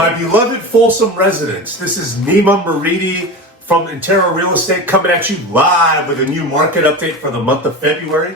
My beloved Folsom residents, this is Nima Moridi from Intero Real Estate coming at you live with a new market update for the month of February.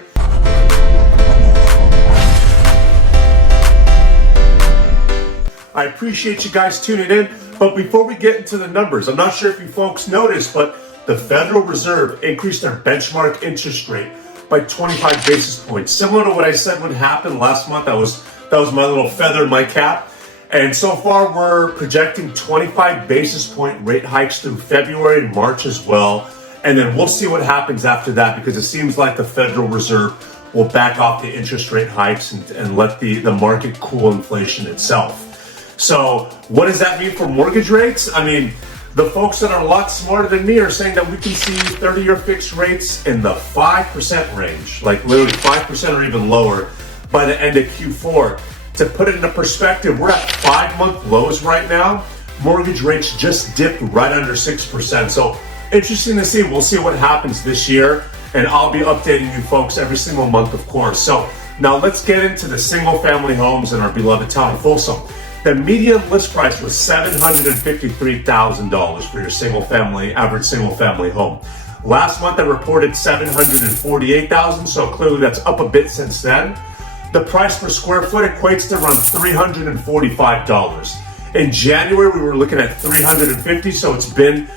I appreciate you guys tuning in, but before we get into the numbers, I'm not sure if you folks noticed, but the Federal Reserve increased their benchmark interest rate by 25 basis points. Similar to what I said would happen last month, that was my little feather in my cap. And so far, we're projecting 25 basis point rate hikes through February and March as well. And then we'll see what happens after that, because it seems like the Federal Reserve will back off the interest rate hikes and let the market cool inflation itself. So what does that mean for mortgage rates? I mean, the folks that are a lot smarter than me are saying that we can see 30-year fixed rates in the 5% range, like literally 5% or even lower by the end of Q4. To put it into perspective, we're at 5-month lows right now. Mortgage rates just dipped right under 6%. So interesting to see. We'll see what happens this year, and I'll be updating you folks every single month, of course. So now let's get into the single family homes in our beloved town of Folsom. The median list price was $753,000 for your average single family home. Last month I reported $748,000, so clearly that's up a bit since then. The price per square foot equates to around $345. In January we were looking at $350, so it's been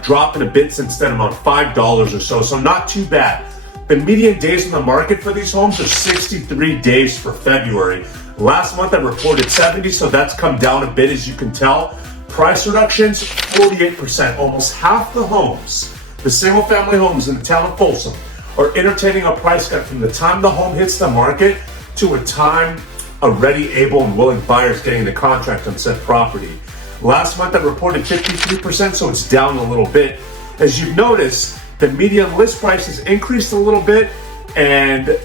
dropping a bit since then, about $5 or so, so not too bad. The median days on the market for these homes are 63 days for February. Last month I reported 70, so that's come down a bit, as you can tell. Price reductions, 48%. Almost half the homes, the single family homes in the town of Folsom, are entertaining a price cut from the time the home hits the market to a time a ready, able, and willing buyer is getting the contract on said property. Last month I reported 53%, so it's down a little bit. As you've noticed, the median list price has increased a little bit, and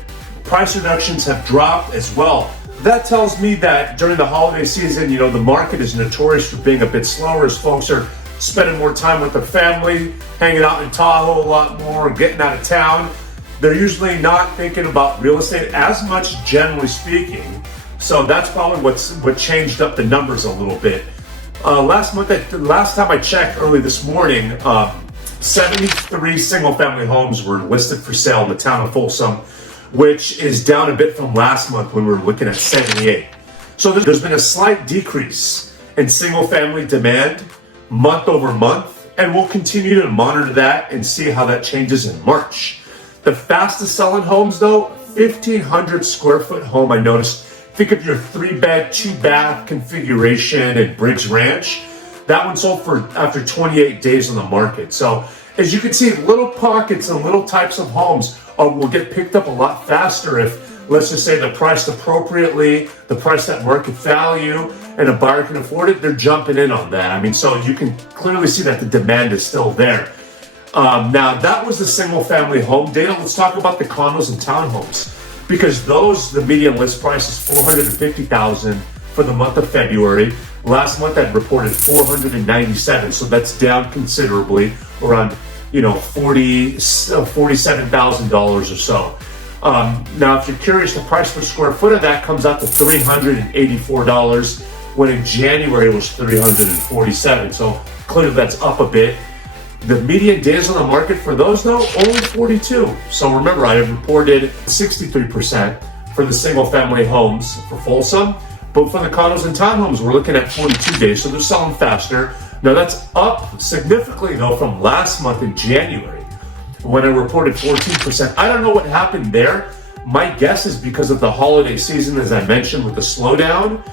price reductions have dropped as well. That tells me that during the holiday season, the market is notorious for being a bit slower, as folks are spending more time with their family, hanging out in Tahoe a lot more, getting out of town. They're usually not thinking about real estate as much, generally speaking. So that's probably what changed up the numbers a little bit. Last time I checked early this morning, 73 single-family homes were listed for sale in the town of Folsom, which is down a bit from last month when we were looking at 78. So there's been a slight decrease in single-family demand month over month, and we'll continue to monitor that and see how that changes in March. The fastest selling homes, though, 1,500 square foot home, I noticed. Think of your 3-bed, 2-bath configuration at Briggs Ranch. That one sold after 28 days on the market. So as you can see, little pockets and little types of homes will get picked up a lot faster if, let's just say, they're priced appropriately, the price at market value, and a buyer can afford it. They're jumping in on that. I mean, so you can clearly see that the demand is still there. Now, that was the single-family home data. Let's talk about the condos and townhomes, because the median list price is $450,000 for the month of February. Last month, I'd reported $497,000, so that's down considerably, around $47,000 or so. Now, if you're curious, the price per square foot of that comes out to $384, when in January it was $347. So clearly that's up a bit. The median days on the market for those, though, only 42. So remember, I have reported 63% for the single-family homes for Folsom, but for the condos and townhomes, we're looking at 42 days, so they're selling faster. Now, that's up significantly, though, from last month in January, when I reported 14%. I don't know what happened there. My guess is because of the holiday season, as I mentioned, with the slowdown.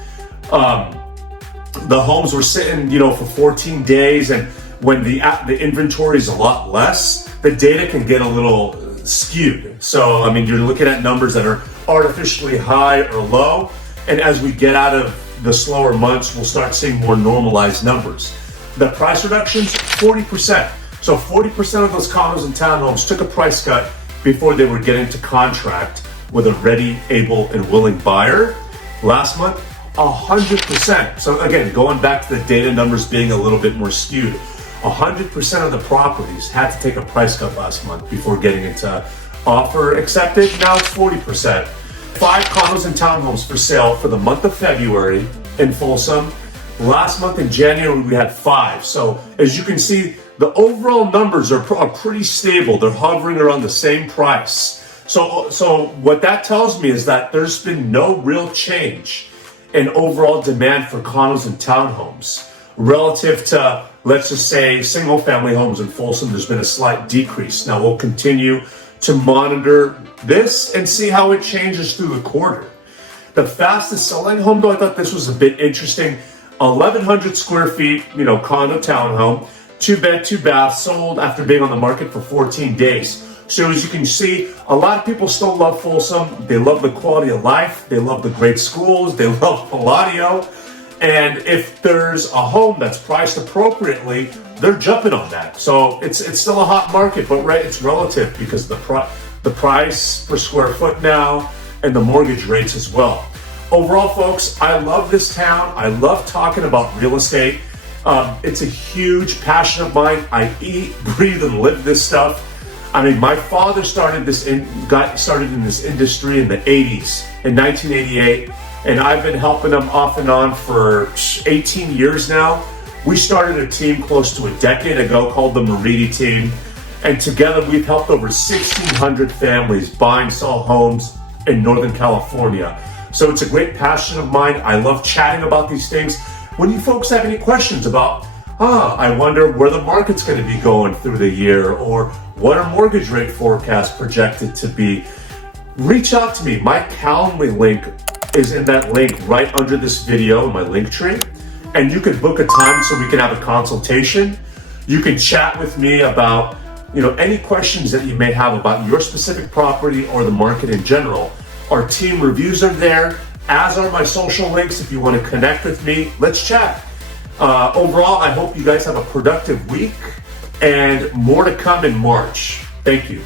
The homes were sitting, for 14 days, and when the inventory is a lot less, the data can get a little skewed. So, I mean, you're looking at numbers that are artificially high or low, and as we get out of the slower months, we'll start seeing more normalized numbers. The price reductions, 40%. So 40% of those condos and townhomes took a price cut before they were getting to contract with a ready, able, and willing buyer. Last month, 100%. So again, going back to the data numbers being a little bit more skewed, 100% of the properties had to take a price cut last month before getting into offer accepted. Now it's 40%. 5 condos and townhomes for sale for the month of February in Folsom. Last month in January, we had 5. So as you can see, the overall numbers are pretty stable. They're hovering around the same price. So what that tells me is that there's been no real change in overall demand for condos and townhomes. Relative to, let's just say, single family homes in Folsom, there's been a slight decrease. Now we'll continue to monitor this and see how it changes through the quarter. The fastest selling home, though, I thought this was a bit interesting. 1,100 square feet, condo townhome, 2-bed, 2-bath, sold after being on the market for 14 days. So as you can see, a lot of people still love Folsom. They love the quality of life. They love the great schools. They love Palladio. And if there's a home that's priced appropriately, they're jumping on that. So it's still a hot market, but it's relative because the price per square foot now and the mortgage rates as well. Overall, folks, I love this town. I love talking about real estate. It's a huge passion of mine. I eat, breathe, and live this stuff. I mean, my father got started in this industry in the 80s, in 1988, and I've been helping him off and on for 18 years now. We started a team close to a decade ago called the Moridi team, and together we've helped over 1,600 families buy and sell homes in Northern California. So it's a great passion of mine. I love chatting about these things. When you folks have any questions about, I wonder where the market's going to be going through the year, or what are mortgage rate forecasts projected to be, reach out to me. My Calendly link is in that link right under this video in my link tree. And you can book a time so we can have a consultation. You can chat with me about, any questions that you may have about your specific property or the market in general. Our team reviews are there, as are my social links. If you want to connect with me, let's chat. Overall, I hope you guys have a productive week and more to come in March. Thank you.